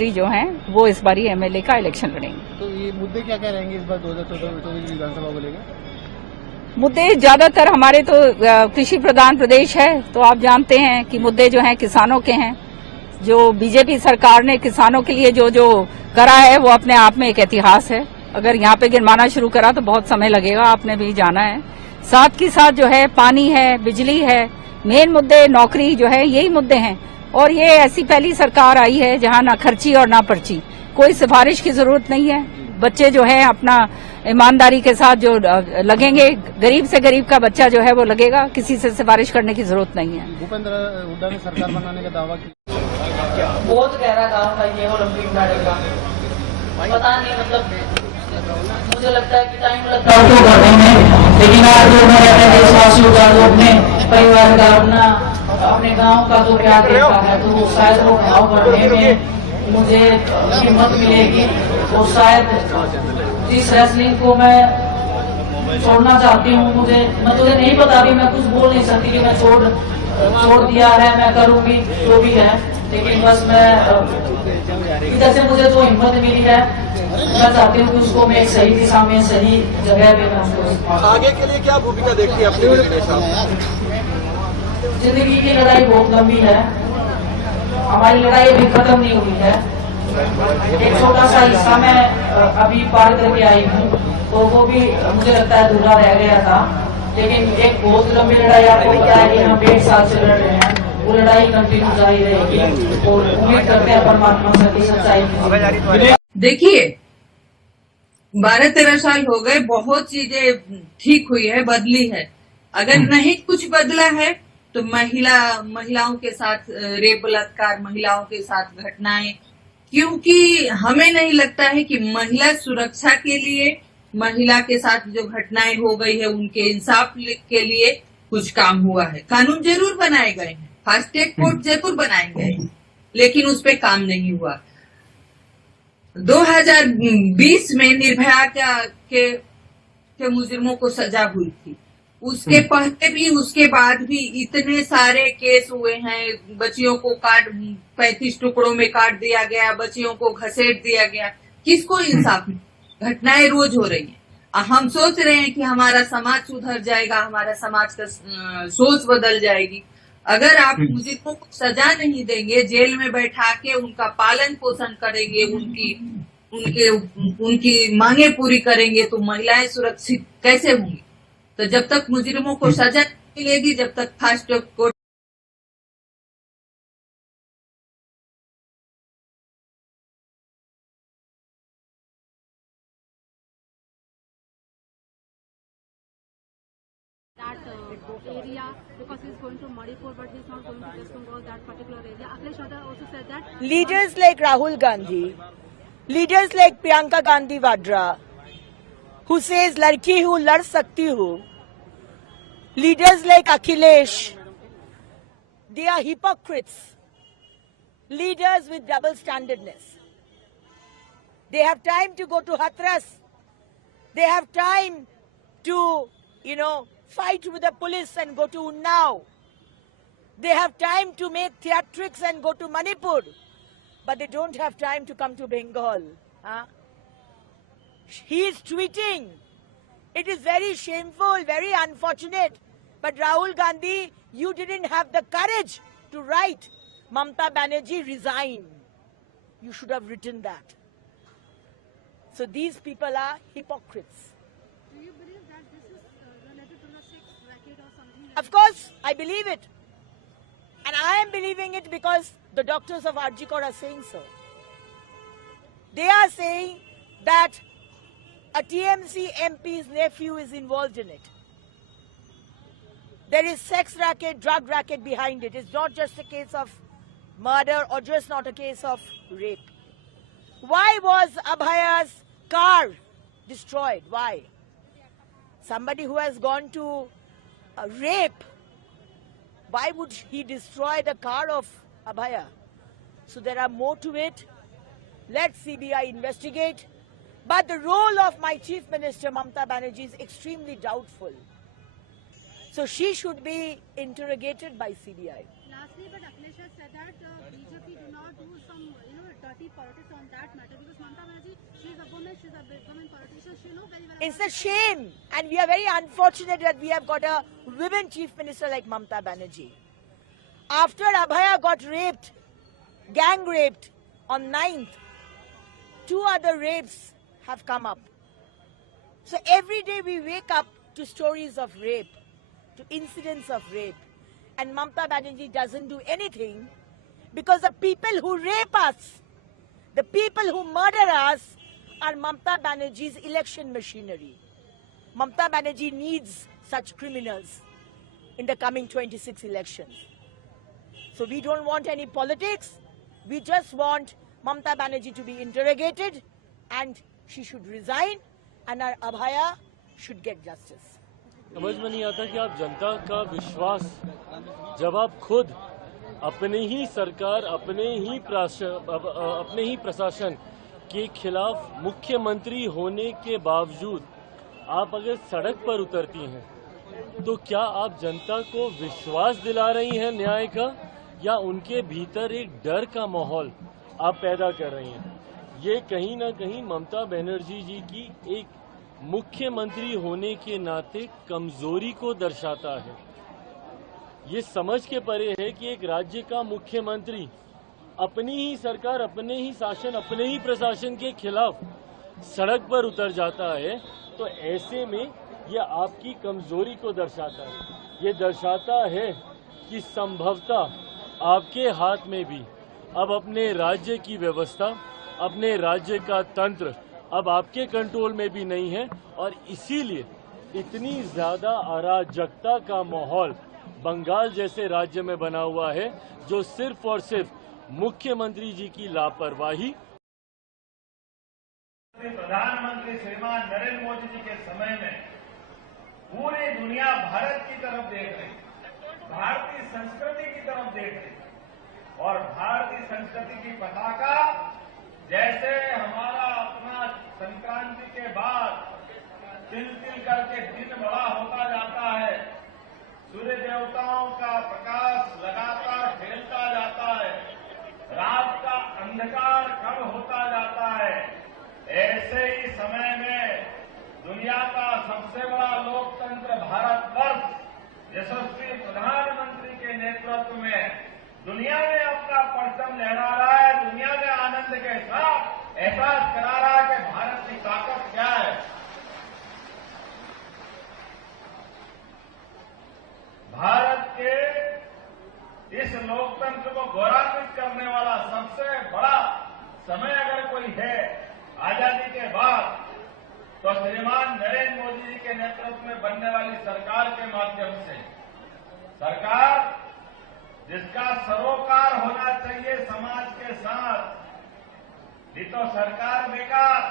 चौधरी जो हैं वो इस बारी एमएलए का इलेक्शन लड़ेंगे। तो ये मुद्दे क्या क्या रहेंगे इस बार 2024 विधानसभा को लेकर? मुद्दे ज्यादातर हमारे तो कृषि प्रधान प्रदेश है, तो आप जानते हैं कि मुद्दे जो हैं किसानों के हैं। जो बीजेपी सरकार ने किसानों के लिए जो जो करा है वो अपने आप में एक इतिहास है। अगर यहाँ पे गिनवाना शुरू करा तो बहुत समय लगेगा, आपने भी जाना है। साथ के साथ जो है पानी है, बिजली है, मेन मुद्दे नौकरी जो है, यही मुद्दे हैं। और ये ऐसी पहली सरकार आई है जहां ना खर्ची और ना पर्ची, कोई सिफारिश की जरूरत नहीं है। बच्चे जो है अपना ईमानदारी के साथ जो लगेंगे, गरीब से गरीब का बच्चा जो है वो लगेगा, किसी से सिफारिश करने की जरूरत नहीं है। भूपेंद्र हुड्डा ने सरकार बनाने का दावा किया। बहुत गहरा गाँव था ये ओलंपिक मेडल का, पता नहीं मतलब मुझे लगता है कि टाइम लगता है उसको करने में, लेकिन आज जो मैं अपने देशवासियों का, जो अपने परिवार का, अपने गांव का जो प्यार देखा है, तो शायद वो गाँव बढ़ने में मुझे हिम्मत मिलेगी। और शायद इस रेसलिंग को मैं छोड़ना चाहती हूँ। मैं तुझे नहीं बता रही, मैं कुछ बोल नहीं सकती कि मैं छोड़ दिया है, मैं करूँगी जो भी है, लेकिन बस मैं इधर से मुझे जो हिम्मत मिली है, मैं चाहती हूँ कि उसको मैं एक सही दिशा में, सही जगह पे मैं उसको। आगे के लिए क्या भूमिका देखती है अपनी जिंदगी की लड़ाई बहुत लंबी है, हमारी लड़ाई अभी खत्म नहीं हुई है। एक छोटा सा हिस्सा मैं अभी पार करके आई हूँ, तो वो भी मुझे लगता है अधूरा रह गया था, लेकिन एक बहुत लंबी लड़ाई आपको पता है कि हम 1.5 साल से लड़ रहे हैं, वो लड़ाई कंटिन्यू जारी रहेगी और उम्मीद करते हैं परमात्मा से सच्चाई। देखिए 12-13 साल हो गए, बहुत चीजें ठीक हुई है, बदली है। अगर नहीं कुछ बदला है तो महिलाओं के साथ रेप बलात्कार, महिलाओं के साथ घटनाएं, क्योंकि हमें नहीं लगता है कि महिला सुरक्षा के लिए, महिला के साथ जो घटनाएं हो गई है उनके इंसाफ के लिए कुछ काम हुआ है। कानून जरूर बनाए गए हैं, फास्ट ट्रैक कोर्ट जरूर बनाए गए हैं, लेकिन उस पर काम नहीं हुआ। 2020 में निर्भया के मुजरिमों को सजा हुई थी, उसके पहले भी उसके बाद भी इतने सारे केस हुए हैं। बच्चियों को 35 टुकड़ों में काट दिया गया, बच्चियों को घसीट दिया गया, किसको इंसाफ मिला? घटनाएं रोज हो रही हैं। हम सोच रहे हैं कि हमारा समाज सुधर जाएगा, हमारा समाज का सोच बदल जाएगी। अगर आप मुजरिमों को सजा नहीं देंगे, जेल में बैठा के उनका पालन पोषण करेंगे, उनकी मांगे पूरी करेंगे, तो महिलाएं सुरक्षित कैसे होंगी? तो जब तक मुजरिमों को सजा नहीं मिलेगी, जब तक fast track court area, because he's going to Manipur, but he's not going to West Bengal, that particular area. Akhilesh Yadav also said that leaders like Rahul Gandhi, leaders like Priyanka Gandhi Vadra, who says "Ladki hu, lad sakti hu," leaders like Akhilesh, they are hypocrites, leaders with double standardness. They have time to go to Hathras, they have time to, fight with the police and go to Unnao. They have time to make theatrics and go to Manipur, but they don't have time to come to Bengal. He is tweeting. It is very shameful, very unfortunate. But Rahul Gandhi, you didn't have the courage to write, Mamta Banerjee resign. You should have written that. So these people are hypocrites. do you believe that this is related to the sex racket or something like Of course, I believe it. And I am believing it because the doctors of RG Kar are saying so. They are saying that a TMC MP's nephew is involved in it. There is sex racket, drug racket behind it. It's not just a case of murder or just not a case of rape. Why was Abhaya's car destroyed? Why? Somebody who has gone to rape, why would he destroy the car of Abhaya? So there are more to it. Let CBI investigate. But the role of my Chief Minister, Mamta Banerjee, is extremely doubtful. So she should be interrogated by CBI. Lastly, but Akhilesh has said that BJP do not do some, dirty politics on that matter because Mamata Banerjee, she is a woman, she is a woman politician, she knows very well. It's a shame, and we are very unfortunate that we have got a women chief minister like Mamata Banerjee. After Abhaya got raped, gang raped on 9th, 2 other rapes have come up. So every day we wake up to stories of rape, to incidents of rape, and Mamata Banerjee doesn't do anything because the people who rape us, the people who murder us, are Mamata Banerjee's election machinery. Mamata Banerjee needs such criminals in the coming 26 elections. So we don't want any politics. We just want Mamata Banerjee to be interrogated and she should resign and our Abhaya should get justice. समझ में नहीं आता कि आप जनता का विश्वास जब आप खुद अपने ही सरकार अपने ही प्रशासन के खिलाफ मुख्यमंत्री होने के बावजूद आप अगर सड़क पर उतरती हैं तो क्या आप जनता को विश्वास दिला रही हैं न्याय का या उनके भीतर एक डर का माहौल आप पैदा कर रही हैं। ये कहीं ना कहीं ममता बनर्जी जी की एक मुख्यमंत्री होने के नाते कमजोरी को दर्शाता है। ये समझ के परे है कि एक राज्य का मुख्यमंत्री अपनी ही सरकार अपने ही शासन अपने ही प्रशासन के खिलाफ सड़क पर उतर जाता है तो ऐसे में ये आपकी कमजोरी को दर्शाता है। ये दर्शाता है कि संभवतः आपके हाथ में भी अब अपने राज्य की व्यवस्था अपने राज्य का तंत्र अब आपके कंट्रोल में भी नहीं है और इसीलिए इतनी ज्यादा अराजकता का माहौल बंगाल जैसे राज्य में बना हुआ है जो सिर्फ और सिर्फ मुख्यमंत्री जी की लापरवाही। प्रधानमंत्री श्रीमान नरेंद्र मोदी जी के समय में पूरी दुनिया भारत की तरफ देख रही, भारतीय संस्कृति की तरफ देख रही और भारतीय संस्कृति की पताका जैसे हमारा अपना संक्रांति के बाद तिल तिल करके दिन बड़ा होता जाता है, सूर्य देवताओं का प्रकाश लगातार फैलता जाता है, रात का अंधकार कम होता जाता है, ऐसे ही समय में दुनिया का सबसे बड़ा लोकतंत्र भारतवर्ष यशस्वी प्रधानमंत्री के नेतृत्व में दुनिया में अपना परचम लहरा रहा है, दुनिया में आनंद के साथ एहसास करा रहा है कि भारत की ताकत क्या है। भारत के इस लोकतंत्र को गौरवान्वित करने वाला सबसे बड़ा समय अगर कोई है आजादी के बाद तो श्रीमान नरेंद्र मोदी जी के नेतृत्व में बनने वाली सरकार के माध्यम से, सरकार जिसका सरोकार होना चाहिए समाज के साथ, नहीं तो सरकार बेकार,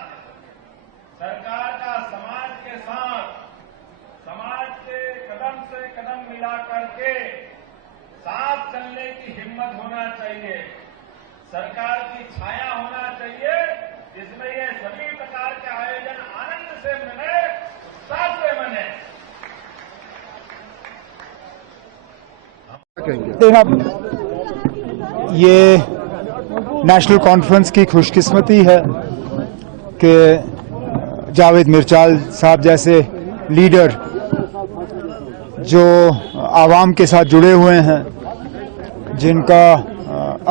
सरकार का समाज के साथ समाज से कदम मिला करके साथ चलने की हिम्मत होना चाहिए, सरकार की छाया होना चाहिए जिसमें ये सभी प्रकार के आयोजन आनंद से मने, उत्साह से मने। ये नेशनल कॉन्फ्रेंस की खुशकिस्मती है कि जावेद मिर्चाल साहब जैसे लीडर जो आवाम के साथ जुड़े हुए हैं, जिनका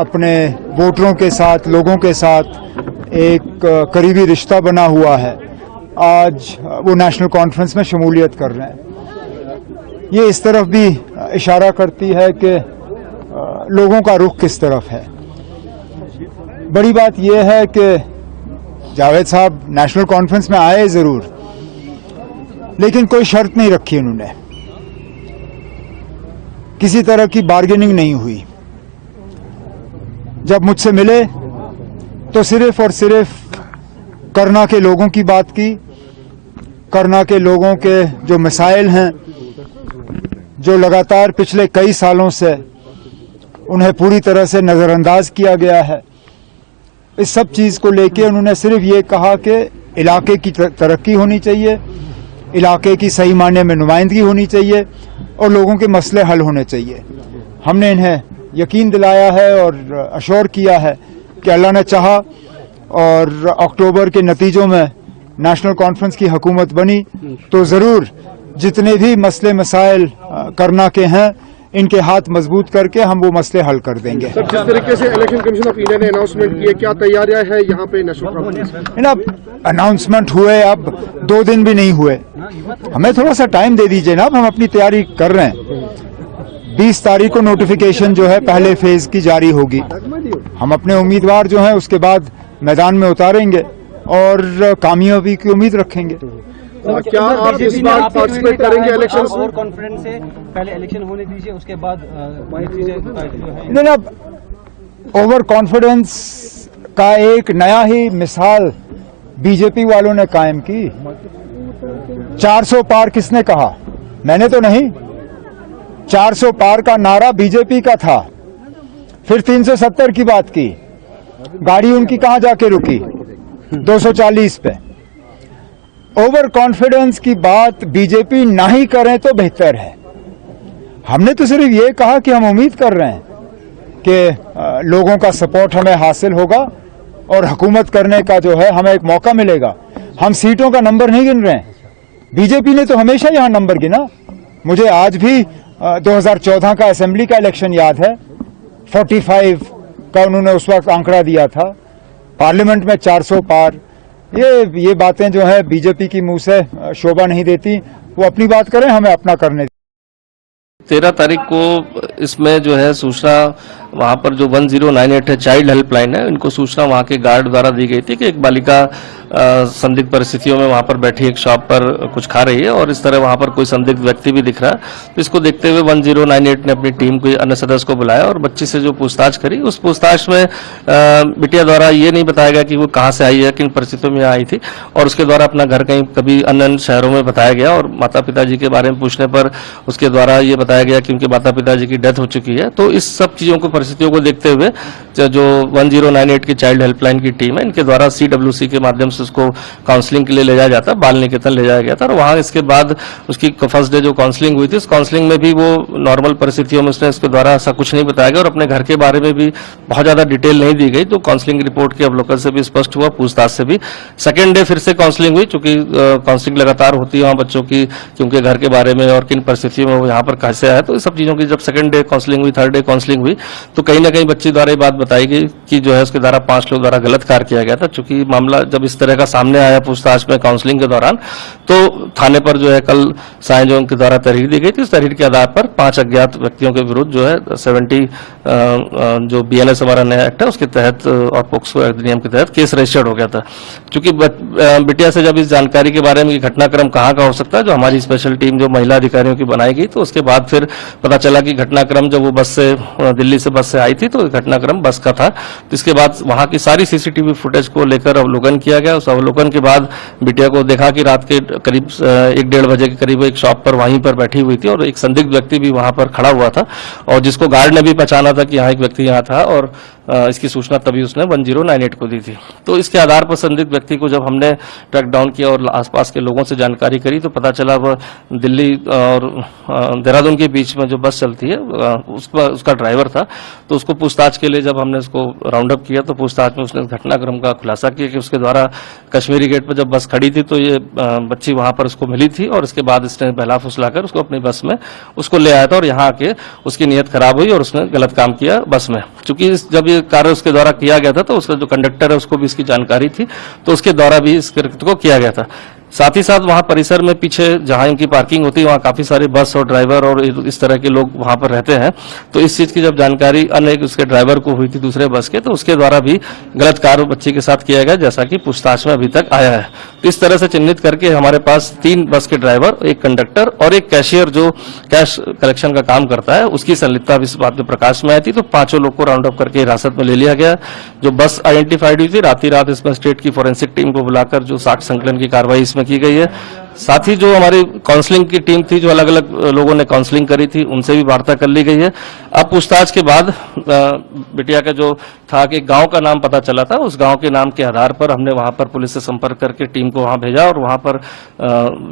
अपने वोटरों के साथ लोगों के साथ एक करीबी रिश्ता बना हुआ है, आज वो नेशनल कॉन्फ्रेंस में शमूलियत कर रहे हैं। ये इस तरफ भी इशारा करती है कि लोगों का रुख किस तरफ है। बड़ी बात यह है कि जावेद साहब नेशनल कॉन्फ्रेंस में आए जरूर, लेकिन कोई शर्त नहीं रखी उन्होंने, किसी तरह की बार्गेनिंग नहीं हुई। जब मुझसे मिले तो सिर्फ और सिर्फ करना के लोगों की बात की, करना के लोगों के जो मसाइल हैं, जो लगातार पिछले कई सालों से उन्हें पूरी तरह से नज़रअंदाज किया गया है, इस सब चीज़ को लेके उन्होंने सिर्फ ये कहा कि इलाके की तरक्की होनी चाहिए, इलाके की सही मायने में नुमाइंदगी होनी चाहिए और लोगों के मसले हल होने चाहिए। हमने इन्हें यकीन दिलाया है और अश्योर किया है कि अल्लाह ने चाहा और अक्टूबर के नतीजों में नेशनल कॉन्फ्रेंस की हुकूमत बनी तो ज़रूर जितने भी मसले मसाइल करना के हैं इनके हाथ मजबूत करके हम वो मसले हल कर देंगे। सर, जिस तरीके से इलेक्शन कमीशन ऑफ इंडिया ने अनाउंसमेंट किए, क्या तैयारियां है यहाँ पे नेशनल कॉन्फ्रेंस? अनाउंसमेंट हुए अब 2 दिन भी नहीं हुए, हमें थोड़ा सा टाइम दे दीजिए ना, अब हम अपनी तैयारी कर रहे हैं। 20 तारीख को नोटिफिकेशन जो है पहले फेज की जारी होगी, हम अपने उम्मीदवार जो हैं उसके बाद मैदान में उतारेंगे और कामयाबी की उम्मीद रखेंगे। क्या आप इस बार पार्टिसिपेट करेंगे इलेक्शन और कॉन्फिडेंस से पहले इलेक्शन होने दीजिए, उसके बाद नहीं, अब ओवर कॉन्फिडेंस का एक नया ही मिसाल बीजेपी वालों ने कायम की। 400 पार किसने कहा? मैंने तो नहीं। 400 पार का नारा बीजेपी का था, फिर 370 की बात की, गाड़ी उनकी कहां जाके रुकी? 240 पे। ओवर कॉन्फिडेंस की बात बीजेपी ना ही करें तो बेहतर है। हमने तो सिर्फ ये कहा कि हम उम्मीद कर रहे हैं कि लोगों का सपोर्ट हमें हासिल होगा और हुकूमत करने का जो है हमें एक मौका मिलेगा। हम सीटों का नंबर नहीं गिन रहे हैं, बीजेपी ने तो हमेशा यहां नंबर गिना। मुझे आज भी 2014 का असेंबली का इलेक्शन याद है, 45 का उन्होंने उस वक्त आंकड़ा दिया था, पार्लियामेंट में 400 पार। ये बातें जो है बीजेपी की मुंह से शोभा नहीं देती, वो अपनी बात करें, हमें अपना करने दें। 13 तारीख को इसमें जो है सूचना वहां पर जो 1098 है चाइल्ड हेल्पलाइन है, इनको सूचना वहां के गार्ड द्वारा दी गई थी कि एक बालिका संदिग्ध परिस्थितियों में वहां पर बैठी एक शॉप पर कुछ खा रही है और इस तरह वहां पर कोई संदिग्ध व्यक्ति भी दिख रहा है। तो इसको देखते हुए 1098 ने अपनी टीम को अन्य सदस्य को बुलाया और बच्ची से जो पूछताछ करी, उस पूछताछ में बिटिया द्वारा ये नहीं बताया गया कि वो कहाँ से आई है, किन परिस्थितियों में आई थी, और उसके द्वारा अपना घर कहीं कभी अन्य शहरों में बताया गया। और माता पिताजी के बारे में पूछने पर उसके द्वारा ये बताया गया कि उनके माता पिताजी की डेथ हो चुकी है। तो इस सब चीजों को परिस्थितियों को देखते हुए जो 1098 की चाइल्ड हेल्पलाइन की टीम है, इनके द्वारा CWC के माध्यम से उसको काउंसलिंग के लिए ले जाया जाता, बाल निकेतन ले जाया गया था। और वहां इसके बाद उसकी फर्स्ट डे जो काउंसलिंग हुई थी, उस काउंसलिंग में भी वो नॉर्मल परिस्थितियों में उसने इसके द्वारा ऐसा कुछ नहीं बताया गया और अपने घर के बारे में भी बहुत ज्यादा डिटेल नहीं दी गई। तो काउंसलिंग रिपोर्ट के अवलोकन से भी स्पष्ट हुआ, पूछताछ से भी। सेकेंड डे फिर से काउंसलिंग हुई, चूंकि काउंसलिंग लगातार होती है वहाँ बच्चों की, क्योंकि घर के बारे में और किन परिस्थितियों में वो यहाँ पर कैसे आया। तो इस सब चीजों की जब सेकंड डे काउंसलिंग हुई, थर्ड डे काउंसलिंग हुई, तो कहीं ना कहीं बच्ची द्वारा ये बात बताई गई कि जो है उसके द्वारा 5 लोग द्वारा गलत कार्य किया गया था। चूंकि मामला जब इस तरह का सामने आया पूछताछ में काउंसलिंग के दौरान, तो थाने पर जो है कल साय जो उनके द्वारा तहरीर दी गई थी। उस तहरीर के आधार पर 5 अज्ञात व्यक्तियों के विरुद्ध जो है 70 जो BNS हमारा नया एक्ट है उसके तहत और पोक्सो अधिनियम के तहत केस रजिस्टर्ड हो गया था। चूंकि बिटिया से जब इस जानकारी के बारे में घटनाक्रम कहाँ का हो सकता है, जो हमारी स्पेशल टीम जो महिला अधिकारियों की बनाई गई, तो उसके बाद फिर पता चला कि घटनाक्रम जब वो बस से दिल्ली से बस से आई थी तो घटनाक्रम बस का था। तो इसके बाद वहां की सारी CCTV फुटेज को लेकर अवलोकन किया गया। उस अवलोकन के बाद बिटिया को देखा कि रात के करीब 1-1:30 बजे के करीब एक शॉप पर वहीं पर बैठी हुई थी और एक संदिग्ध व्यक्ति भी वहां पर खड़ा हुआ था, और जिसको गार्ड ने भी पहचाना था कि यहाँ एक व्यक्ति यहाँ था, और इसकी सूचना तभी उसने 1098 को दी थी। तो इसके आधार पर संदिग्ध व्यक्ति को जब हमने ट्रैक डाउन किया और आसपास के लोगों से जानकारी करी, तो पता चला वह दिल्ली और देहरादून के बीच में जो बस चलती है उसका ड्राइवर था। तो उसको पूछताछ के लिए जब हमने उसको राउंड अप किया, तो पूछताछ में उसने घटनाक्रम का खुलासा किया कि उसके द्वारा कश्मीरी गेट पर जब बस खड़ी थी तो ये बच्ची वहां पर उसको मिली थी, और इसके बाद इसने बहला फुसलाकर उसको अपनी बस में उसको ले आया था, और यहाँ आके उसकी नीयत खराब हुई और उसने गलत काम किया बस में। चूंकि जब ये कार्य उसके द्वारा किया गया था तो उसका जो कंडक्टर है उसको भी इसकी जानकारी थी, तो उसके द्वारा भी इस कृत्य को किया गया था। साथ ही साथ वहां परिसर में पीछे जहां इनकी पार्किंग होती है वहां काफी सारे बस और ड्राइवर और इस तरह के लोग वहां पर रहते हैं। तो इस चीज की जब जानकारी अन्य उसके ड्राइवर को हुई थी दूसरे बस के, तो उसके द्वारा भी गलत कार्य बच्ची के साथ किया गया, जैसा कि पूछताछ में अभी तक आया है। तो इस तरह से चिन्हित करके हमारे पास 3 बस के ड्राइवर, एक कंडक्टर और एक कैशियर जो कैश कलेक्शन का काम करता है, उसकी संलिप्तता इस बात में प्रकाश में आई थी। तो 5 लोग को राउंड अप करके हिरासत में ले लिया गया। जो बस आइडेंटिफाइड हुई थी, रात इसमें स्टेट की फोरेंसिक टीम को बुलाकर जो साक्ष्य संकलन की कार्रवाई इसमें की गई है। साथ ही जो हमारी काउंसलिंग की टीम थी, जो अलग अलग लोगों ने काउंसलिंग करी थी, उनसे भी वार्ता कर ली गई है। अब पूछताछ के बाद बिटिया का जो था कि गांव का नाम पता चला था, उस गांव के नाम के आधार पर हमने वहां पर पुलिस से संपर्क करके टीम को वहां भेजा और वहां पर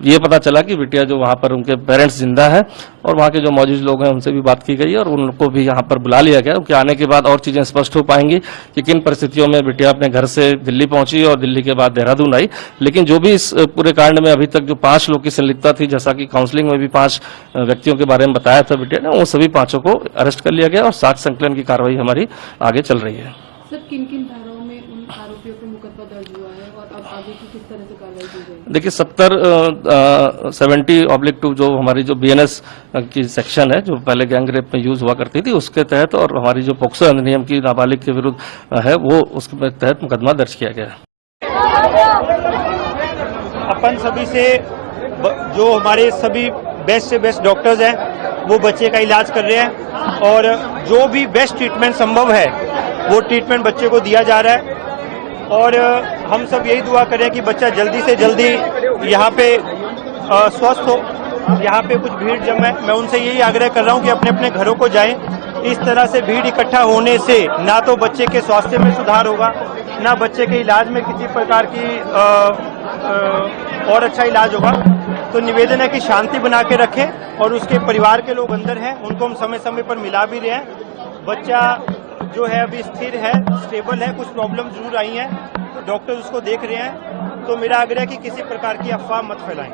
ये पता चला कि बिटिया जो वहां पर उनके पेरेंट्स जिंदा है और वहां के जो मौजूद लोग हैं उनसे भी बात की गई और उनको भी यहाँ पर बुला लिया गया। उनके आने के बाद और चीजें स्पष्ट हो पाएंगी कि किन परिस्थितियों में बिटिया अपने घर से दिल्ली पहुंची और दिल्ली के बाद देहरादून आई। लेकिन जो भी इस पूरे कांड में अभी तक जो 5 लोग की संलिप्तता थी, जैसा कि काउंसलिंग में भी 5 व्यक्तियों के बारे में बताया था बिटिया ने, वो सभी 5 को अरेस्ट कर लिया गया और साक्ष्य संकलन की कार्रवाई हमारी आगे चल रही है। सर, किन किन धाराओं में उन आरोपियों पर मुकदमा दर्ज हुआ है और अब आगे की किस तरह से कार्रवाई की जाएगी? देखिए 70/2 जो हमारी जो BNS की सेक्शन है, जो पहले गैंग रेप में यूज हुआ करती थी, उसके तहत और हमारी जो पोक्सो अधिनियम की नाबालिग के विरुद्ध है, वो उसके तहत मुकदमा दर्ज किया गया है। अपन सभी से जो हमारे सभी बेस्ट से बेस्ट डॉक्टर्स हैं वो बच्चे का इलाज कर रहे हैं और जो भी बेस्ट ट्रीटमेंट संभव है वो ट्रीटमेंट बच्चे को दिया जा रहा है और हम सब यही दुआ करें कि बच्चा जल्दी से जल्दी यहाँ पे स्वस्थ हो। यहाँ पे कुछ भीड़ जमे, मैं उनसे यही आग्रह कर रहा हूँ कि अपने अपने घरों को जाएं। इस तरह से भीड़ इकट्ठा होने से ना तो बच्चे के स्वास्थ्य में सुधार होगा, ना बच्चे के इलाज में किसी प्रकार की और अच्छा इलाज होगा। तो निवेदन है कि शांति बना के रखें और उसके परिवार के लोग अंदर हैं, उनको हम समय समय पर मिला भी रहे हैं। बच्चा जो है अभी स्थिर है, स्टेबल है, कुछ प्रॉब्लम जरूर आई हैं तो डॉक्टर उसको देख रहे हैं। तो मेरा आग्रह है कि किसी प्रकार की अफवाह मत फैलाएं।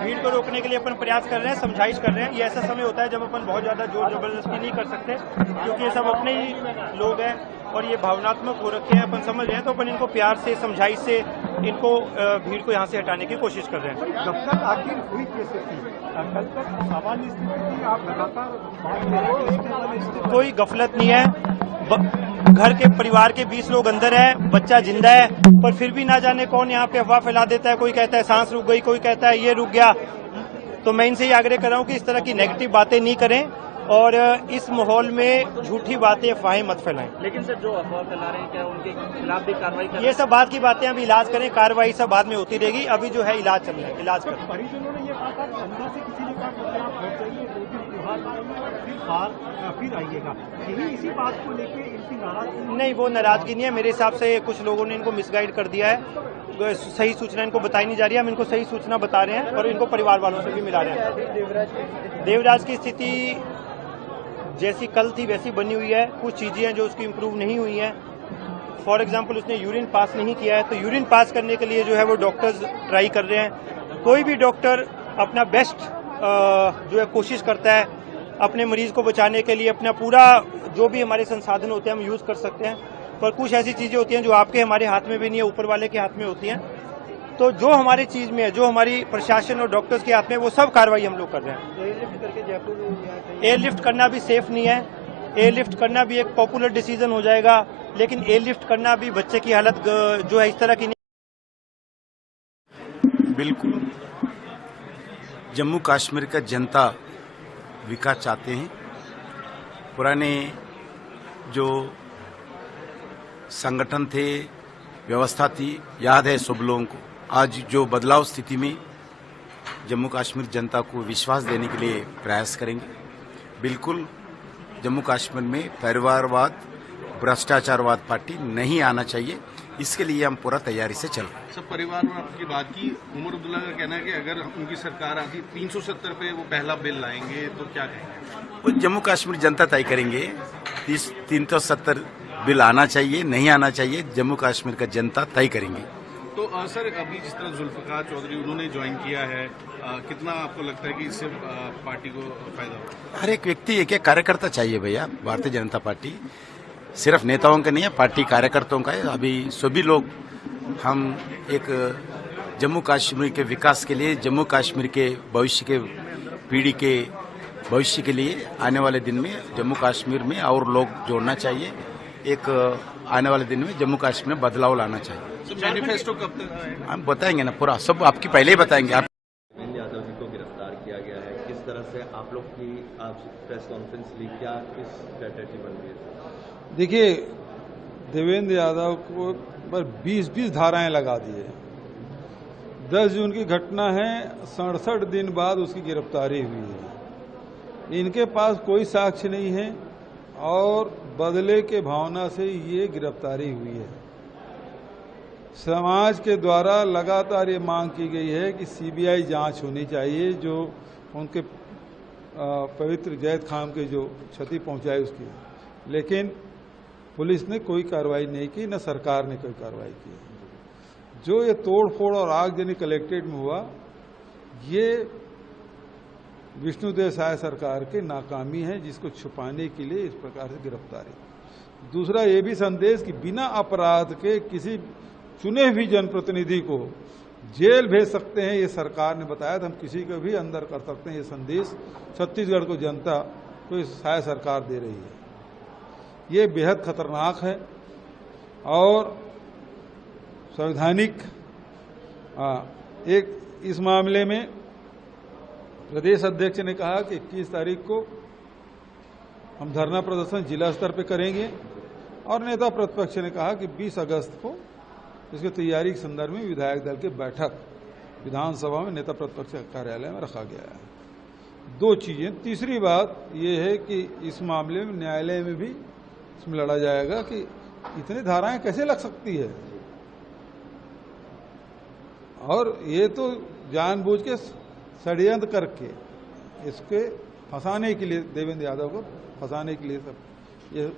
भीड़ को रोकने के लिए अपन प्रयास कर रहे हैं, समझाइश कर रहे हैं। ये ऐसा समय होता है जब अपन बहुत ज्यादा जोर जबरदस्ती नहीं कर सकते, क्योंकि ये सब अपने ही लोग हैं और ये भावनात्मक हो रखे हैं, अपन समझ रहे हैं। तो अपन इनको प्यार से, समझाइश से इनको भीड़ को यहाँ से हटाने की कोशिश कर रहे हैं। जब तक आखिर हुई कैसे थी, कल तक सामान्य स्थिति थी, आप लगातार कोई गफलत नहीं है। घर के परिवार के 20 लोग अंदर हैं, बच्चा जिंदा है, पर फिर भी ना जाने कौन यहाँ पे अफवाह फैला देता है। कोई कहता है सांस रुक गई, कोई कहता है ये रुक गया। तो मैं इनसे ये आग्रह कर रहा हूँ कि इस तरह की नेगेटिव बातें नहीं करें और इस माहौल में झूठी बातें, अफवाहें मत फैलाएं। लेकिन सर, जो अफवाह फैला रहे हैं, क्या उनके खिलाफ भी कार्रवाई करें? ये सब बात की बातें, अभी इलाज करें, कार्रवाई सब बाद में होती रहेगी। अभी जो है इलाज चल रहा है, इलाज करें। परिजनों ने ये कहा था कि अंदर से किसी ने कहा कि आप घर जाइए, 2 दिन त्योहार फिर आइएगा। यही इसी बात को लेकर इनकी नाराजगी? नहीं, वो नाराजगी नहीं है। मेरे हिसाब से कुछ लोगों ने इनको मिसगाइड कर दिया है, सही सूचना इनको बताई नहीं जा रही है। हम इनको सही सूचना बता रहे हैं और इनको परिवार वालों से भी मिला रहे हैं। देवराज की स्थिति जैसी कल थी वैसी बनी हुई है। कुछ चीजें हैं जो उसकी इम्प्रूव नहीं हुई हैं। फॉर एग्जाम्पल, उसने यूरिन पास नहीं किया है, तो यूरिन पास करने के लिए जो है वो डॉक्टर्स ट्राई कर रहे हैं। कोई भी डॉक्टर अपना बेस्ट जो है कोशिश करता है अपने मरीज को बचाने के लिए। अपना पूरा जो भी हमारे संसाधन होते हैं हम यूज कर सकते हैं, पर कुछ ऐसी चीजें होती हैं जो आपके हमारे हाथ में भी नहीं है, ऊपर वाले के हाथ में होती हैं। तो जो हमारी चीज में है, जो हमारी प्रशासन और डॉक्टर्स के हाथ में, वो सब कार्रवाई हम लोग कर रहे हैं। एयरलिफ्ट करना भी सेफ नहीं है। एयरलिफ्ट करना भी एक पॉपुलर डिसीजन हो जाएगा, लेकिन एयरलिफ्ट करना भी बच्चे की हालत जो है इस तरह की नहीं। बिल्कुल, जम्मू कश्मीर का जनता विकास चाहते हैं। पुराने जो संगठन थे, व्यवस्था थी, याद है सब लोगों को। आज जो बदलाव स्थिति में जम्मू कश्मीर जनता को विश्वास देने के लिए प्रयास करेंगे। बिल्कुल, जम्मू कश्मीर में परिवारवाद, भ्रष्टाचारवाद पार्टी नहीं आना चाहिए। इसके लिए हम पूरा तैयारी से चल रहे हैं। सब परिवारवाद की बात की, उमर अब्दुल्ला का कहना है कि अगर उनकी सरकार आती 370 पे वो पहला बिल लाएंगे तो क्या कहेंगे? वो जम्मू कश्मीर जनता तय करेंगे। 370 बिल आना चाहिए, नहीं आना चाहिए, जम्मू कश्मीर का जनता तय करेंगे। तो सर, अभी जिस तरह जुल्फकार चौधरी उन्होंने ज्वाइन किया है, कितना आपको लगता है कि इससे पार्टी को फायदा होगा? हर एक व्यक्ति, एक एक कार्यकर्ता चाहिए भैया। भारतीय जनता पार्टी सिर्फ नेताओं का नहीं है, पार्टी कार्यकर्ताओं का है। अभी सभी लोग हम एक जम्मू कश्मीर के विकास के लिए, जम्मू कश्मीर के भविष्य के पीढ़ी के भविष्य के लिए आने वाले दिन में जम्मू कश्मीर में और लोग जोड़ना चाहिए। एक आने वाले दिन में जम्मू कश्मीर में बदलाव लाना चाहिए। मैनिफेस्टो कब तक आएगा? हम बताएंगे ना, पूरा सब आपकी पहले ही बताएंगे। आप यादव जी को गिरफ्तार किया गया है, किस तरह से आप लोग की आज प्रेस कॉन्फ्रेंस ली, क्या किस स्ट्रेटेजी बन रही है? देखिए, देवेंद्र यादव को पर 20-20 धाराएं लगा दिए। 10 जून की घटना है, 67 दिन बाद उसकी गिरफ्तारी हुई है। इनके पास कोई साक्ष्य नहीं है और बदले के भावना से ये गिरफ्तारी हुई है। समाज के द्वारा लगातार ये मांग की गई है कि सीबीआई जांच होनी चाहिए, जो उनके पवित्र जैद खान के जो क्षति पहुंचाई उसकी, लेकिन पुलिस ने कोई कार्रवाई नहीं की, न सरकार ने कोई कार्रवाई की। जो ये तोड़फोड़ और आगजनी कलेक्ट्रेट में हुआ, ये विष्णुदेव साय सरकार की नाकामी है, जिसको छुपाने के लिए इस प्रकार से गिरफ्तारी। दूसरा ये भी संदेश कि बिना अपराध के किसी चुने हुए जनप्रतिनिधि को जेल भेज सकते हैं, ये सरकार ने बताया था। हम किसी को भी अंदर कर सकते हैं, ये संदेश छत्तीसगढ़ को जनता को साय सरकार दे रही है। ये बेहद खतरनाक है और संवैधानिक एक इस मामले में प्रदेश अध्यक्ष ने कहा कि 21 तारीख को हम धरना प्रदर्शन जिला स्तर पर करेंगे और नेता प्रतिपक्ष ने कहा कि 20 अगस्त को इसकी तैयारी के संदर्भ में विधायक दल की बैठक विधानसभा में नेता प्रतिपक्ष कार्यालय में रखा गया है। 2 चीजें। तीसरी बात यह है कि इस मामले में न्यायालय में भी इसमें लड़ा जाएगा कि इतनी धाराएं कैसे लग सकती है, और ये तो जानबूझ के षड्यंत्र करके इसके फंसाने के लिए, देवेंद्र यादव को फंसाने के लिए सब ये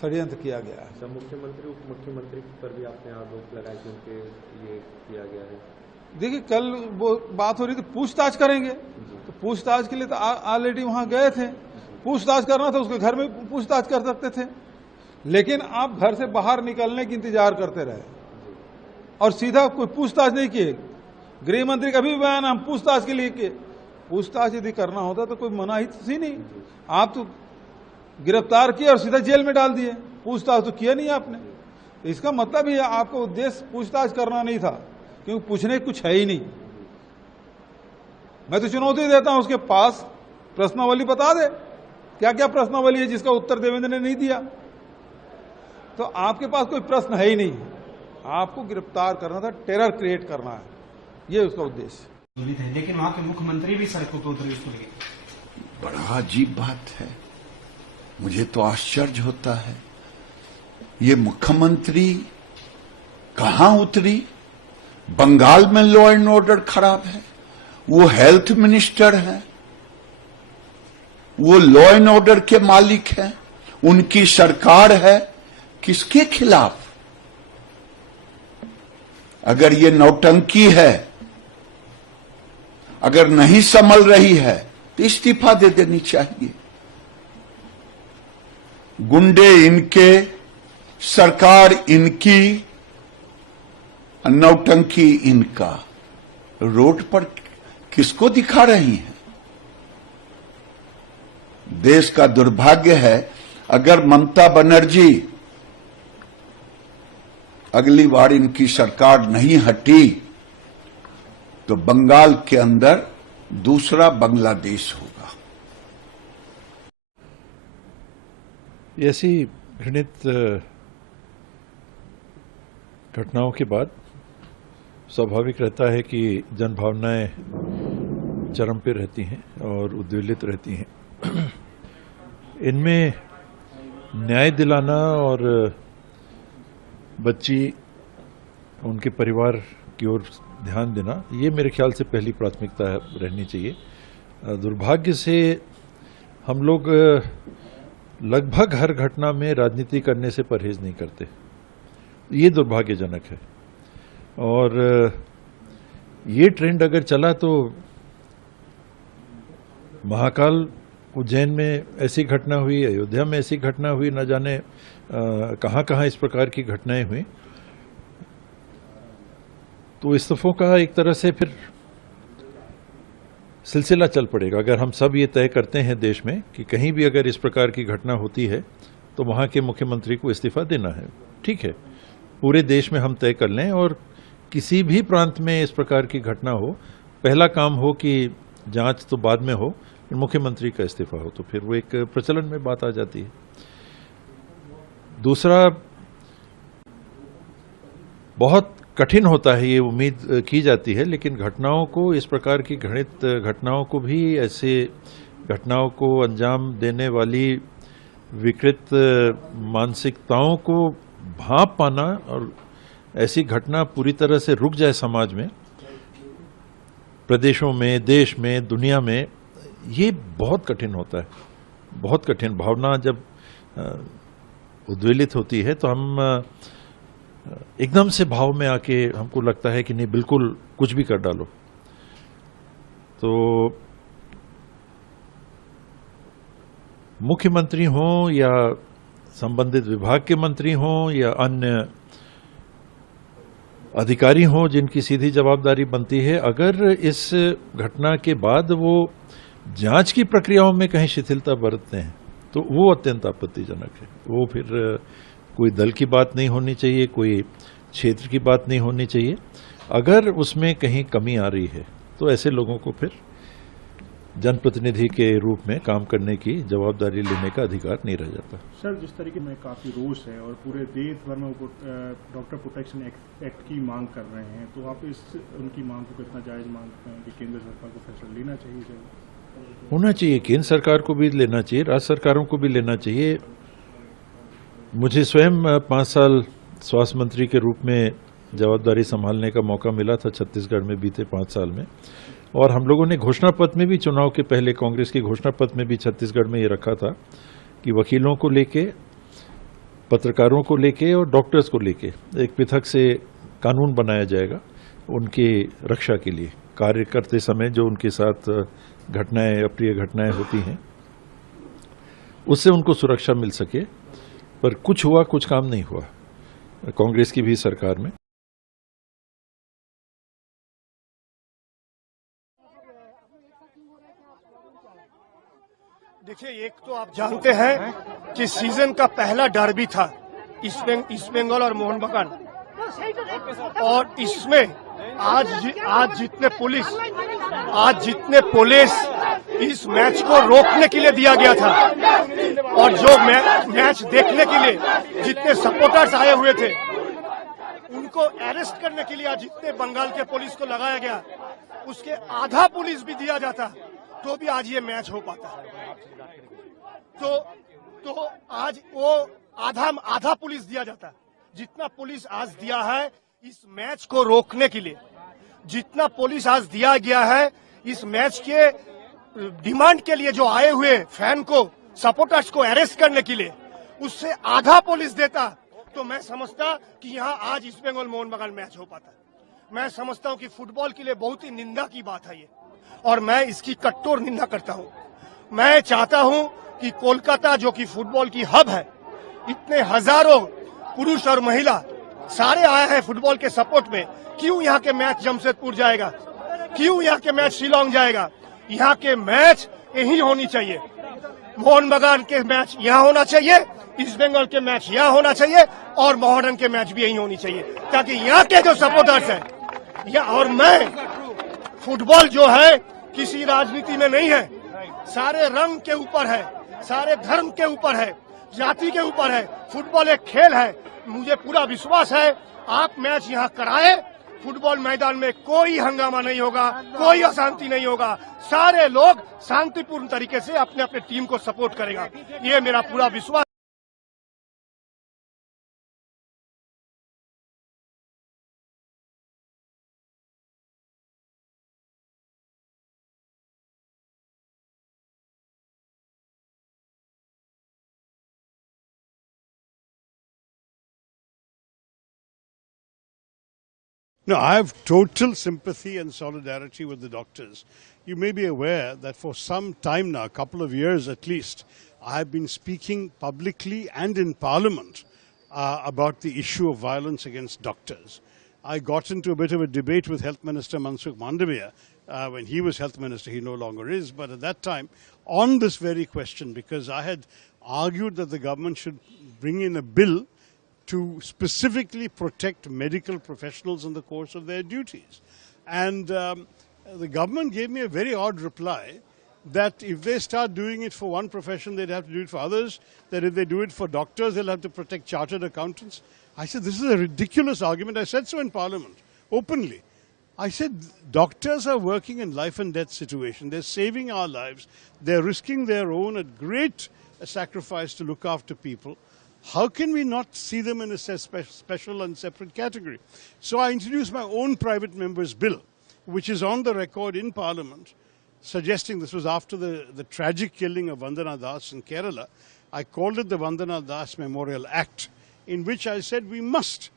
षड्यंत्र किया गया है। सब मुख्यमंत्री उप मुख्यमंत्री पर भी आपने आरोप लगाया कि उनके ये किया गया है। देखिए, कल वो बात हो रही थी पूछताछ करेंगे, तो पूछताछ के लिए तो ऑलरेडी वहां गए थे। पूछताछ करना था उसके घर में पूछताछ कर सकते थे, लेकिन आप घर से बाहर निकलने की इंतजार करते रहे और सीधा कोई पूछताछ नहीं किए। गृह मंत्री का भी बयान हम पूछताछ के लिए किए। पूछताछ यदि करना होता तो कोई मना ही थी नहीं। आप तो गिरफ्तार किए और सीधा जेल में डाल दिए, पूछताछ तो किया नहीं आपने। इसका मतलब ही आपका उद्देश्य पूछताछ करना नहीं था, क्योंकि पूछने कुछ है ही नहीं। मैं तो चुनौती देता हूं उसके पास प्रश्नावली बता दे, क्या क्या प्रश्नावली है जिसका उत्तर देवेंद्र ने नहीं दिया। तो आपके पास कोई प्रश्न है ही नहीं, आपको गिरफ्तार करना था, टेरर क्रिएट करना है, ये उसका उद्देश्य। लेकिन वहां के मुख्यमंत्री भी सड़कों पर उतरे उसको लेकर। बड़ा अजीब बात है, मुझे तो आश्चर्य होता है। ये मुख्यमंत्री कहां उतरी? बंगाल में लॉ एंड ऑर्डर खराब है, वो हेल्थ मिनिस्टर है, वो लॉ एंड ऑर्डर के मालिक हैं, उनकी सरकार है। किसके खिलाफ? अगर ये नौटंकी है, अगर नहीं संभल रही है तो इस्तीफा दे देनी चाहिए। गुंडे इनके, सरकार इनकी, नौटंकी इनका। रोड पर किसको दिखा रही हैं? देश का दुर्भाग्य है, अगर ममता बनर्जी अगली बार इनकी सरकार नहीं हटी तो बंगाल के अंदर दूसरा बांग्लादेश होगा। ऐसी घृणित घटनाओं के बाद स्वाभाविक रहता है कि जनभावनाएं चरम पे रहती हैं और उद्वेलित रहती हैं। इनमें न्याय दिलाना और बच्ची उनके परिवार की ओर ध्यान देना, ये मेरे ख्याल से पहली प्राथमिकता रहनी चाहिए। दुर्भाग्य से हम लोग लगभग हर घटना में राजनीति करने से परहेज नहीं करते, ये दुर्भाग्यजनक है। और ये ट्रेंड अगर चला तो महाकाल उज्जैन में ऐसी घटना हुई, अयोध्या में ऐसी घटना हुई, न जाने कहाँ कहाँ इस प्रकार की घटनाएं हुई। तो इस्तीफों का एक तरह से फिर सिलसिला चल पड़ेगा। अगर हम सब ये तय करते हैं देश में कि कहीं भी अगर इस प्रकार की घटना होती है तो वहाँ के मुख्यमंत्री को इस्तीफा देना है, ठीक है, पूरे देश में हम तय कर लें। और किसी भी प्रांत में इस प्रकार की घटना हो, पहला काम हो कि जांच तो बाद में हो, मुख्यमंत्री का इस्तीफा हो, तो फिर वो एक प्रचलन में बात आ जाती है। दूसरा, बहुत कठिन होता है, ये उम्मीद की जाती है, लेकिन घटनाओं को, इस प्रकार की घृणित घटनाओं को भी, ऐसे घटनाओं को अंजाम देने वाली विकृत मानसिकताओं को भांप पाना और ऐसी घटना पूरी तरह से रुक जाए समाज में, प्रदेशों में, देश में, दुनिया में, ये बहुत कठिन होता है। बहुत कठिन भावना जब उद्वेलित होती है तो हम एकदम से भाव में आके हमको लगता है कि नहीं, बिल्कुल कुछ भी कर डालो। तो मुख्यमंत्री हों या संबंधित विभाग के मंत्री हों या अन्य अधिकारी हों जिनकी सीधी जवाबदारी बनती है, अगर इस घटना के बाद वो जांच की प्रक्रियाओं में कहीं शिथिलता बरतते हैं तो वो अत्यंत आपत्तिजनक है। वो फिर कोई दल की बात नहीं होनी चाहिए, कोई क्षेत्र की बात नहीं होनी चाहिए। अगर उसमें कहीं कमी आ रही है तो ऐसे लोगों को फिर जनप्रतिनिधि के रूप में काम करने की जवाबदारी लेने का अधिकार नहीं रह जाता। सर, जिस तरीके में काफ़ी रोष है और पूरे देश भर में डॉक्टर प्रोटेक्शन एक्ट की मांग कर रहे हैं, तो आप उनकी मांग को कितना जायज मानते हैं कि केंद्र सरकार को फैसला लेना चाहिए? होना चाहिए, केंद्र सरकार को भी लेना चाहिए, राज्य सरकारों को भी लेना चाहिए। मुझे स्वयं 5 साल स्वास्थ्य मंत्री के रूप में जवाबदारी संभालने का मौका मिला था छत्तीसगढ़ में बीते 5 साल में, और हम लोगों ने घोषणा पत्र में भी, चुनाव के पहले कांग्रेस के घोषणा पत्र में भी छत्तीसगढ़ में ये रखा था कि वकीलों को लेके, पत्रकारों को लेके और डॉक्टर्स को लेके एक पृथक से कानून बनाया जाएगा उनकी रक्षा के लिए। कार्य करते समय जो उनके साथ घटनाएं, अप्रिय घटनाएं होती हैं, उससे उनको सुरक्षा मिल सके। पर कुछ हुआ, कुछ काम नहीं हुआ कांग्रेस की भी सरकार में। देखिए, एक तो आप जानते हैं कि सीजन का पहला डर्बी था ईस्ट बंगाल और मोहन बगान, और इसमें आज जितने पुलिस इस मैच को रोकने के लिए दिया गया था, और जो मैच देखने के लिए जितने सपोर्टर्स आए हुए थे उनको अरेस्ट करने के लिए आज जितने बंगाल के पुलिस को लगाया गया, उसके आधा पुलिस भी दिया जाता तो भी आज ये मैच हो पाता। तो आज वो आधा पुलिस दिया जाता। जितना पुलिस आज दिया है इस मैच को रोकने के लिए, जितना पुलिस आज दिया गया है इस मैच के डिमांड के लिए, जो आए हुए फैन को, सपोर्टर्स को अरेस्ट करने के लिए, उससे आधा पुलिस देता तो मैं समझता कि यहाँ आज ईस्ट बंगाल मोहन बगान मैच हो पाता। मैं समझता हूँ कि फुटबॉल के लिए बहुत ही निंदा की बात है ये, और मैं इसकी कट्टोर निंदा करता हूँ। मैं चाहता हूँ कि कोलकाता, जो कि फुटबॉल की हब है, इतने हजारों पुरुष और महिला सारे आए हैं फुटबॉल के सपोर्ट में, क्यों यहाँ के मैच जमशेदपुर जाएगा, क्यों यहाँ के मैच शिलोंग जाएगा? यहाँ के मैच यही होनी चाहिए। मोहन बगान के मैच यहाँ होना चाहिए, ईस्ट बंगाल के मैच यहाँ होना चाहिए, और मोहर्रम के मैच भी यही होनी चाहिए, ताकि यहाँ के जो सपोर्टर्स हैं, और मैं, फुटबॉल जो है किसी राजनीति में नहीं है, सारे रंग के ऊपर है, सारे धर्म के ऊपर है, जाति के ऊपर है। फुटबॉल एक खेल है। मुझे पूरा विश्वास है आप मैच यहाँ कराए, फुटबॉल मैदान में कोई हंगामा नहीं होगा, कोई अशांति नहीं होगा, सारे लोग शांतिपूर्ण तरीके से अपने अपने टीम को सपोर्ट करेगा, ये मेरा पूरा विश्वास। No, I have total sympathy and solidarity with the doctors. You may be aware that for some time now, a couple of years at least, I have been speaking publicly and in Parliament about the issue of violence against doctors. I got into a bit of a debate with Health Minister Mansukh Mandavia when he was Health Minister. He no longer is, but at that time, on this very question, because I had argued that the government should bring in a bill to specifically protect medical professionals in the course of their duties. And the government gave me a very odd reply that if they start doing it for one profession, they'd have to do it for others, that if they do it for doctors, they'll have to protect chartered accountants. I said, this is a ridiculous argument. I said so in Parliament, openly. I said, doctors are working in life and death situation. They're saving our lives. They're risking their own at great sacrifice to look after people. How can we not see them in a special and separate category? So I introduced my own private member's bill, which is on the record in Parliament, suggesting this was after the tragic killing of Vandana Das in Kerala. I called it the Vandana Das Memorial Act, in which I said we must.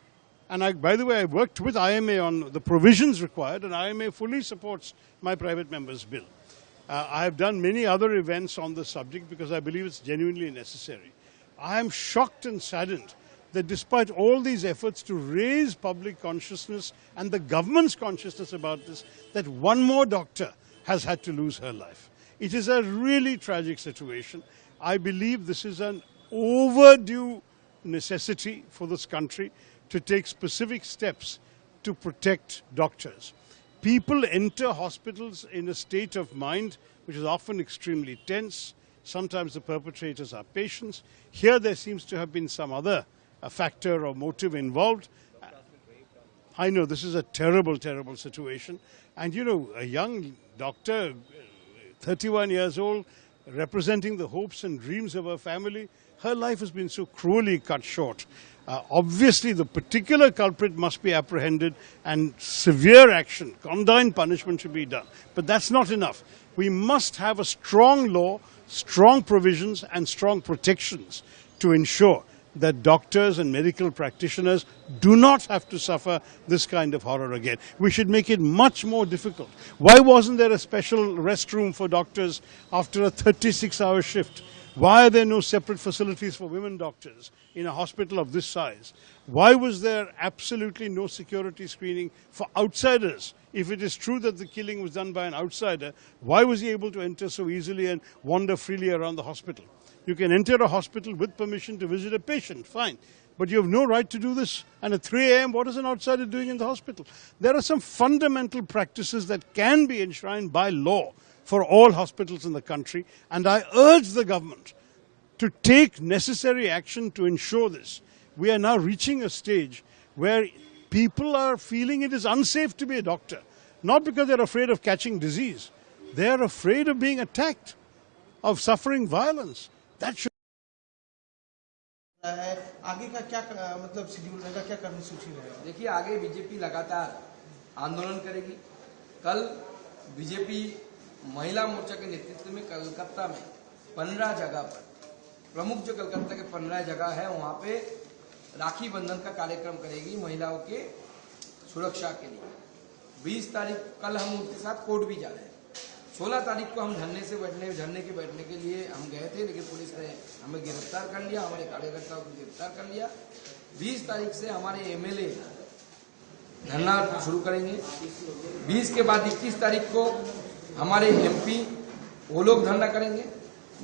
And by the way, I worked with IMA on the provisions required, and IMA fully supports my private member's bill. I have done many other events on the subject because I believe it's genuinely necessary. I am shocked and saddened that despite all these efforts to raise public consciousness and the government's consciousness about this, that one more doctor has had to lose her life. It is a really tragic situation. I believe this is an overdue necessity for this country to take specific steps to protect doctors. People enter hospitals in a state of mind which is often extremely tense. Sometimes the perpetrators are patients. Here there seems to have been some other factor or motive involved. I know this is a terrible, terrible situation. And you know, a young doctor, 31 years old, representing the hopes and dreams of her family, her life has been so cruelly cut short. Obviously, the particular culprit must be apprehended and severe action, condign punishment should be done. But that's not enough. We must have a strong law, strong provisions and strong protections to ensure that doctors and medical practitioners do not have to suffer this kind of horror again. We should make it much more difficult. Why wasn't there a special restroom for doctors after a 36-hour shift? Why are there no separate facilities for women doctors in a hospital of this size? Why was there absolutely no security screening for outsiders? If it is true that the killing was done by an outsider, why was he able to enter so easily and wander freely around the hospital? You can enter a hospital with permission to visit a patient, fine. But you have no right to do this. And at 3 a.m., what is an outsider doing in the hospital? There are some fundamental practices that can be enshrined by law for all hospitals in the country. And I urge the government to take necessary action to ensure this. We are now reaching a stage where people are feeling it is unsafe to be a doctor. Not because they're afraid of catching disease. They're afraid of being attacked, of suffering violence. That should आगे का क्या मतलब schedule रहेगा, क्या कर्मसूची रहेगा? देखिए, आगे BJP लगातार आंदोलन करेगी। कल बीजेपी महिला मोर्चा के नेतृत्व में कलकत्ता में 15 जगह पर, प्रमुख जो कलकत्ता के 15 जगह है, वहां पे राखी बंधन का कार्यक्रम करेगी महिलाओं के सुरक्षा के लिए। 20 तारीख कल हम उनके साथ कोर्ट भी जा रहे हैं। 16 तारीख को हम धरने के बैठने के लिए हम गए थे, लेकिन पुलिस ने हमें गिरफ्तार कर लिया, हमारे कार्यकर्ताओं को गिरफ्तार कर लिया। 20 तारीख से हमारे एमएलए धरना शुरू करेंगे। 20 के बाद 21 तारीख को हमारे एमपी वो लोग धरना करेंगे।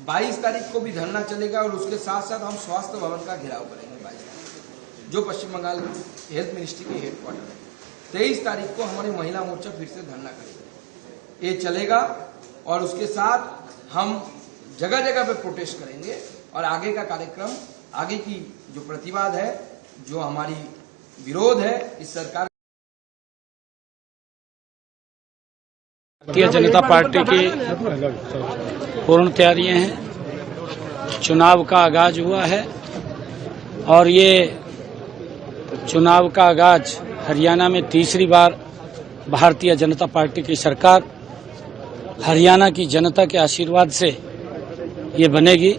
22 तारीख को भी धरना चलेगा और उसके साथ साथ हम स्वास्थ्य भवन का घेराव करेंगे 22 तारीख, जो पश्चिम बंगाल हेल्थ मिनिस्ट्री के हेडक्वार्टर है। 23 तारीख को हमारी महिला मोर्चा फिर से धरना करेगा। ये चलेगा और उसके साथ हम जगह जगह पे प्रोटेस्ट करेंगे और आगे का कार्यक्रम, आगे की जो प्रतिवाद है, जो हमारी विरोध है इस सरकार। भारतीय जनता पार्टी की पूर्ण तैयारियां हैं। चुनाव का आगाज हुआ है और ये चुनाव का आगाज हरियाणा में तीसरी बार भारतीय जनता पार्टी की सरकार, हरियाणा की जनता के आशीर्वाद से ये बनेगी।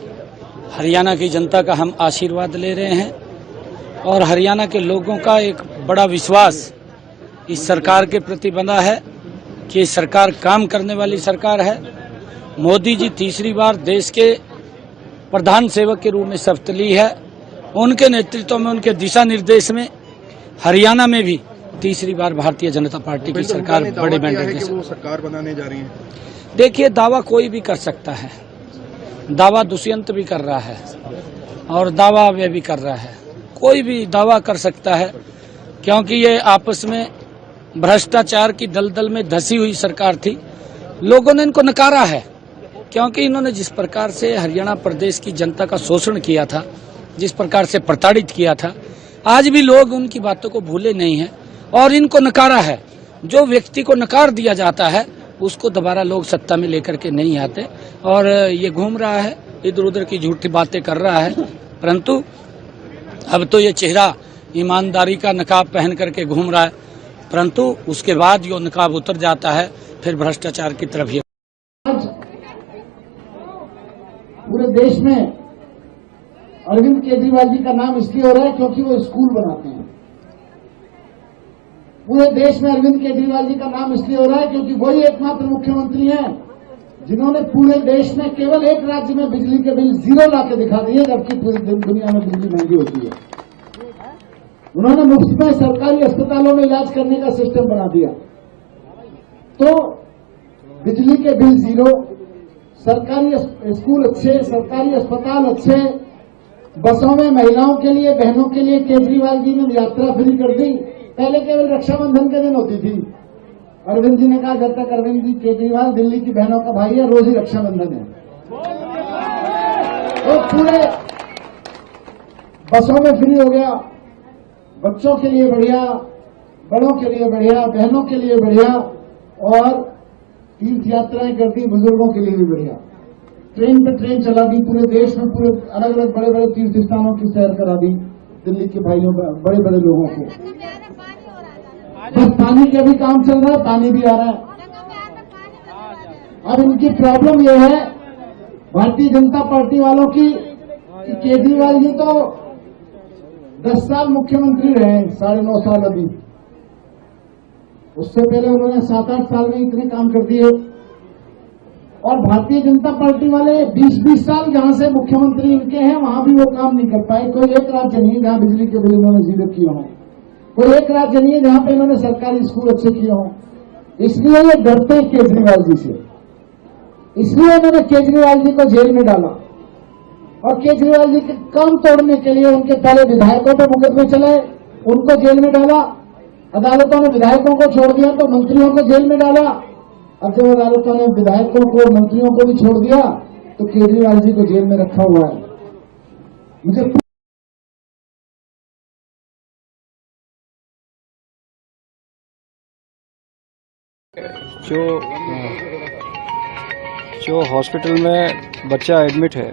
हरियाणा की जनता का हम आशीर्वाद ले रहे हैं और हरियाणा के लोगों का एक बड़ा विश्वास इस सरकार के प्रति बना है कि ये सरकार काम करने वाली सरकार है। मोदी जी तीसरी बार देश के प्रधान सेवक के रूप में शपथ ली है। उनके नेतृत्व में, उनके दिशा निर्देश में हरियाणा में भी तीसरी बार भारतीय जनता पार्टी की सरकार बड़े मैंडेट के साथ सरकार बनाने जा रही है। देखिए, दावा कोई भी कर सकता है, दावा दुष्यंत भी कर रहा है और दावा वे भी कर रहा है। कोई भी दावा कर सकता है क्योंकि ये आपस में भ्रष्टाचार की दलदल में धसी हुई सरकार थी। लोगों ने इनको नकारा है क्योंकि इन्होंने जिस प्रकार से हरियाणा प्रदेश की जनता का शोषण किया था, जिस प्रकार से प्रताड़ित किया था, आज भी लोग उनकी बातों को भूले नहीं हैं और इनको नकारा है। जो व्यक्ति को नकार दिया जाता है उसको दोबारा लोग सत्ता में लेकर के नहीं आते और ये घूम रहा है, इधर उधर की झूठी बातें कर रहा है, परंतु अब तो ये चेहरा ईमानदारी का नकाब पहन करके घूम रहा है, परंतु उसके बाद जो नकाब उतर जाता है फिर भ्रष्टाचार की तरफ ही। पूरे देश में अरविंद केजरीवाल जी का नाम इसलिए हो रहा है क्योंकि वो स्कूल बनाते हैं। पूरे देश में अरविंद केजरीवाल जी का नाम इसलिए हो रहा है क्योंकि वही एकमात्र मुख्यमंत्री हैं जिन्होंने पूरे देश में केवल एक राज्य में बिजली के बिल 0 ला के दिखा दिए, जबकि पूरी दुनिया में बिजली महंगी होती है। उन्होंने मुफ्त में सरकारी अस्पतालों में इलाज करने का सिस्टम बना दिया, तो बिजली के बिल 0, सरकारी स्कूल अच्छे, सरकारी अस्पताल अच्छे, बसों में महिलाओं के लिए, बहनों के लिए केजरीवाल जी ने यात्रा फ्री कर दी। पहले केवल रक्षाबंधन के दिन होती थी। अरविंद जी ने कहा जब तक अरविंद जी केजरीवाल दिल्ली की बहनों का भाई है, रोज ही रक्षाबंधन है। तो पूरे बसों में फ्री हो गया, बच्चों के लिए बढ़िया, बड़ों के लिए बढ़िया, बहनों के लिए बढ़िया, और तीर्थ यात्राएं कर दी बुजुर्गों के लिए भी बढ़िया। ट्रेन पे ट्रेन चला दी, पूरे देश में पूरे अलग अलग बड़े बड़े तीर्थ स्थानों की सैर करा दी दिल्ली के भाइयों, बड़े बड़े लोगों को। बस पानी का भी काम चल रहा है, पानी भी आ रहा है। अब इनकी प्रॉब्लम यह है भारतीय जनता पार्टी वालों की कि केजरीवाल जी तो 10 साल मुख्यमंत्री रहे, 9.5 साल अभी, उससे पहले उन्होंने 7-8 साल में इतने काम कर दिए, और भारतीय जनता पार्टी वाले 20-20 साल जहां से मुख्यमंत्री इनके हैं वहां भी वो काम नहीं कर पाए। कोई एक राज्य नहीं है जहां बिजली के बिल इन्होंने 0 किए हों, कोई एक राज्य नहीं है जहां पे इन्होंने सरकारी स्कूल अच्छे किए हों। इसलिए ये डरते हैं केजरीवाल जी से, इसलिए इन्होंने केजरीवाल जी को जेल में डाला, और केजरीवाल जी के काम तोड़ने के लिए उनके पहले विधायकों पर मुकदमे चलाए, उनको जेल में डाला। अदालतों ने विधायकों को छोड़ दिया तो मंत्रियों को जेल में डाला। अब जब अदालतों ने विधायकों को और मंत्रियों को भी छोड़ दिया तो केजरीवाल जी को जेल में रखा हुआ है। मुझे जो हॉस्पिटल में बच्चा एडमिट है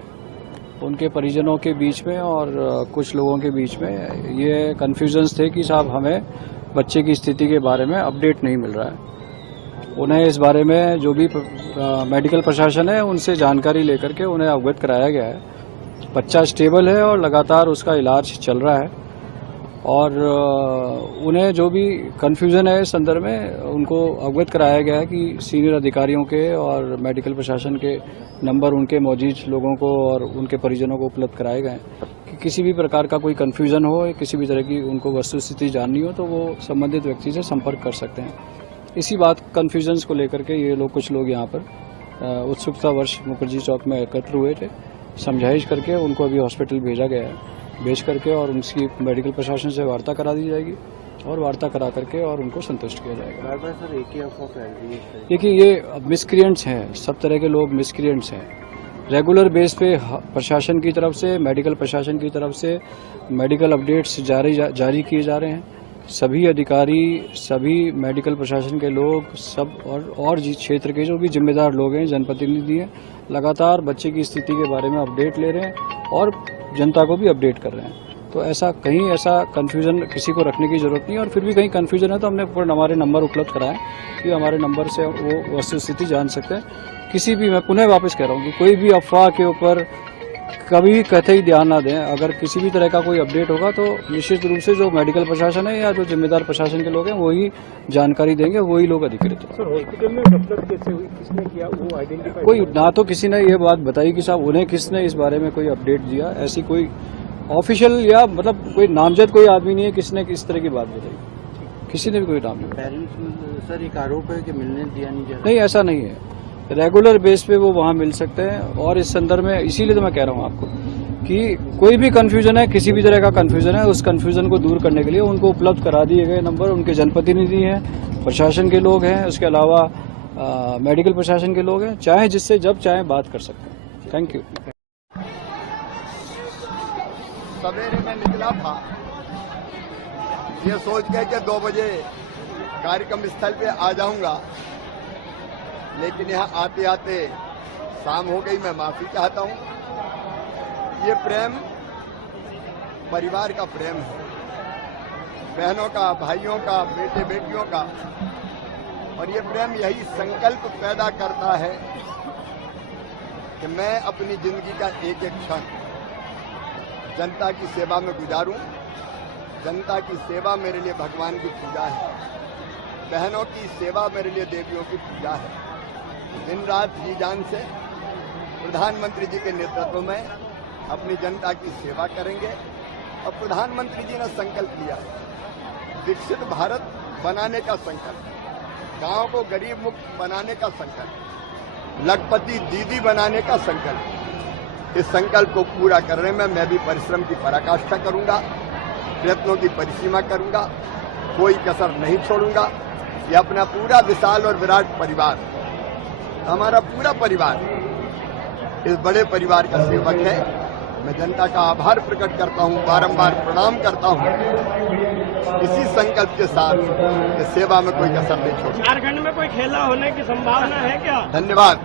उनके परिजनों के बीच में और कुछ लोगों के बीच में ये कन्फ्यूजन्स थे कि साहब हमें बच्चे की स्थिति के बारे में अपडेट नहीं मिल रहा है। उन्हें इस बारे में जो भी मेडिकल प्रशासन है उनसे जानकारी लेकर के उन्हें अवगत कराया गया है। बच्चा स्टेबल है और लगातार उसका इलाज चल रहा है, और उन्हें जो भी कन्फ्यूजन है इस संदर्भ में उनको अवगत कराया गया है कि सीनियर अधिकारियों के और मेडिकल प्रशासन के नंबर उनके मौजूद लोगों को और उनके परिजनों को उपलब्ध कराए गए हैं कि किसी भी प्रकार का कोई कन्फ्यूजन हो, किसी भी तरह की उनको वस्तुस्थिति जाननी हो तो वो संबंधित व्यक्ति से संपर्क कर सकते हैं। इसी बात कन्फ्यूजन्स को लेकर के ये लोग, कुछ लोग यहाँ पर उत्सुकता वर्ष मुखर्जी चौक में एकत्र हुए थे। समझाइश करके उनको अभी हॉस्पिटल भेजा गया है, भेज करके और उनकी मेडिकल प्रशासन से वार्ता करा दी जाएगी और वार्ता करा करके और उनको संतुष्ट किया जाएगा। सर एक ही अफवाह फैल रही है। देखिए ये मिसक्रिएंट्स हैं, सब तरह के लोग मिसक्रिएंट्स हैं। रेगुलर बेस पे प्रशासन की तरफ से, मेडिकल प्रशासन की तरफ से मेडिकल अपडेट्स जारी किए जा रहे हैं। सभी अधिकारी, सभी मेडिकल प्रशासन के लोग, सब और क्षेत्र के जो भी जिम्मेदार लोग हैं, जनप्रतिनिधि हैं, लगातार बच्चे की स्थिति के बारे में अपडेट ले रहे हैं और जनता को भी अपडेट कर रहे हैं। तो ऐसा कन्फ्यूजन किसी को रखने की जरूरत नहीं है, और फिर भी कहीं कन्फ्यूजन है तो हमने हमारे नंबर उपलब्ध कराए कि हमारे नंबर से वो वस्तुस्थिति जान सकते हैं। किसी भी, मैं पुनः वापस कह रहा हूँ कि कोई भी अफवाह के ऊपर कभी कतई ध्यान ना दें। अगर किसी भी तरह का कोई अपडेट होगा तो निश्चित रूप से जो मेडिकल प्रशासन है या जो जिम्मेदार प्रशासन के लोग हैं वही जानकारी देंगे, वही लोग अधिकृत हैं। हॉस्पिटल में गफलत कैसे हुई, किसने किया, वो आइडेंटिफाई? कोई ना तो किसी ने ये बात बताई कि साहब उन्हें किसने इस बारे में कोई अपडेट दिया, ऐसी कोई ऑफिशियल या मतलब कोई नामजद कोई आदमी नहीं है किसने किस तरह की बात बताई, किसी ने भी कोई नाम नहीं। सर एक आरोप है कि मिलने दिया नहीं जा रहा। नहीं, ऐसा नहीं है। रेगुलर बेस पे वो वहाँ मिल सकते हैं, और इस संदर्भ में इसीलिए तो मैं कह रहा हूँ आपको कि कोई भी कन्फ्यूजन है, किसी भी तरह का कन्फ्यूजन है, उस कन्फ्यूजन को दूर करने के लिए उनको उपलब्ध करा दिए गए नंबर, उनके जनप्रतिनिधि हैं, प्रशासन के लोग हैं, उसके अलावा मेडिकल प्रशासन के लोग हैं, चाहे जिससे जब चाहे बात कर सकते हैं। Thank you. सवेरे में निकला था ये सोच के कि 2 बजे कार्यक्रम स्थल पे आ जाऊंगा, लेकिन यहाँ आते आते शाम हो गई। मैं माफी चाहता हूँ। ये प्रेम परिवार का प्रेम है, बहनों का, भाइयों का, बेटे बेटियों का, और ये प्रेम यही संकल्प पैदा करता है कि मैं अपनी जिंदगी का एक एक क्षण जनता की सेवा में गुजारूं। जनता की सेवा मेरे लिए भगवान की पूजा है, बहनों की सेवा मेरे लिए देवियों की पूजा है। दिन रात जी जान से प्रधानमंत्री जी के नेतृत्व में अपनी जनता की सेवा करेंगे। और प्रधानमंत्री जी ने संकल्प लिया है विकसित भारत बनाने का संकल्प, गांव को गरीब मुक्त बनाने का संकल्प, लखपति दीदी बनाने का संकल्प। इस संकल्प को पूरा करने में मैं भी परिश्रम की पराकाष्ठा करूंगा, प्रयत्नों की परिसीमा करूंगा, कोई कसर नहीं छोड़ूंगा। ये अपना पूरा विशाल और विराट परिवार, हमारा पूरा परिवार इस बड़े परिवार का सेवक है। मैं जनता का आभार प्रकट करता हूं, बारंबार प्रणाम करता हूं। इसी संकल्प के साथ कि सेवा में कोई कसर नहीं छोड़। झारखंड में कोई खेला होने की संभावना है क्या? धन्यवाद।